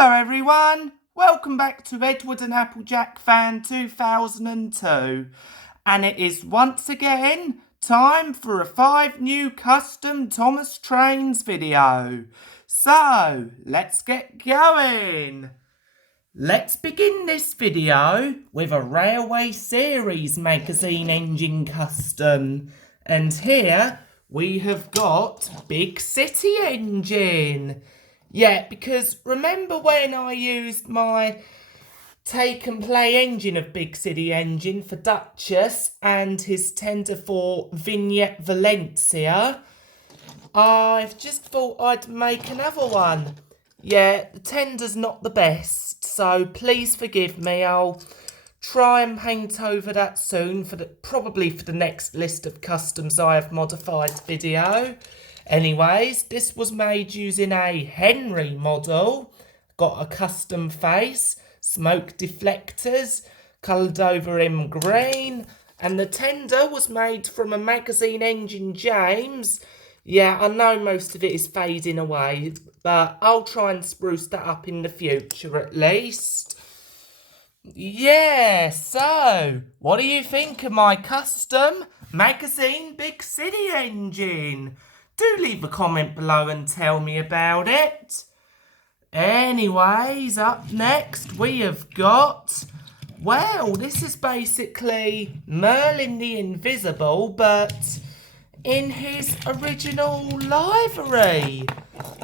Hello everyone, welcome back to Edward and Applejack Fan 2002, and it is once again time for a 5 new custom Thomas Trains video. So let's get going. Let's begin this video with a Railway Series magazine engine custom, and here we have got Big City Engine. Yeah, because remember when I used my take and play engine of Big City Engine for Duchess and his tender for Vignette Valencia? I've just thought I'd make another one. Yeah, the tender's not the best, so please forgive me. I'll try and paint over that soon, probably for the next list of customs I have modified video. Anyways, this was made using a Henry model. Got a custom face, smoke deflectors, coloured over in green, and the tender was made from a magazine engine James. Yeah, I know most of it is fading away, but I'll try and spruce that up in the future at least. Yeah, so what do you think of my custom magazine Big City Engine? Do leave a comment below and tell me about it. Anyways, up next we have got, well, this is basically Merlin the Invisible, but in his original livery.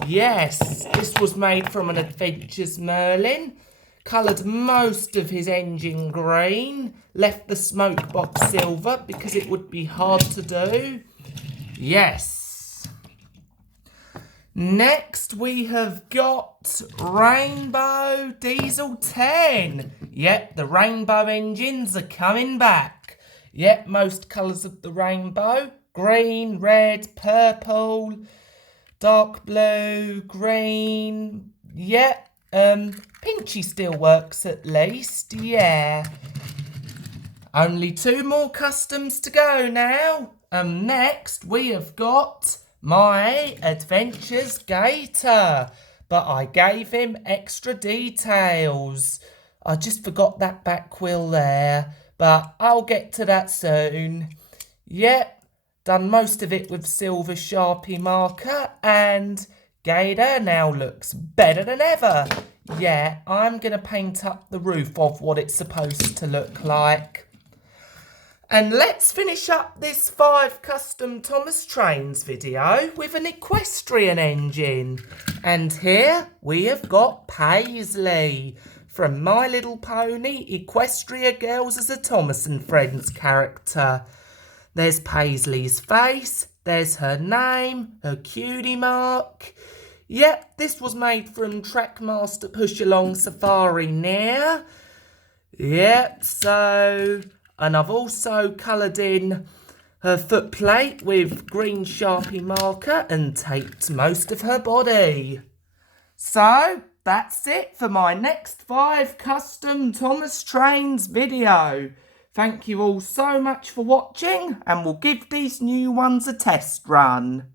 Yes, this was made from an Adventures Merlin. Coloured most of his engine green. Left the smoke box silver because it would be hard to do. Yes. Next, we have got Rainbow Diesel 10. Yep, the rainbow engines are coming back. Yep, most colours of the rainbow. Green, red, purple, dark blue, green. Yep, Pinchy still works at least, yeah. Only 2 more customs to go now. Next, we have got my Adventures Gator, but I gave him extra details. I just forgot that back wheel there, but I'll get to that soon. Yep, done most of it with silver Sharpie marker, and Gator now looks better than ever. Yeah, I'm going to paint up the roof of what it's supposed to look like. And let's finish up this 5 custom Thomas Trains video with an equestrian engine. And here we have got Paisley from My Little Pony Equestria Girls as a Thomas and Friends character. There's Paisley's face, there's her name, her cutie mark. Yep, this was made from Trackmaster Push Along Safari Near. Yep, so... And I've also coloured in her foot plate with green Sharpie marker and taped most of her body. So, that's it for my next 5 custom Thomas Trains video. Thank you all so much for watching, and we'll give these new ones a test run.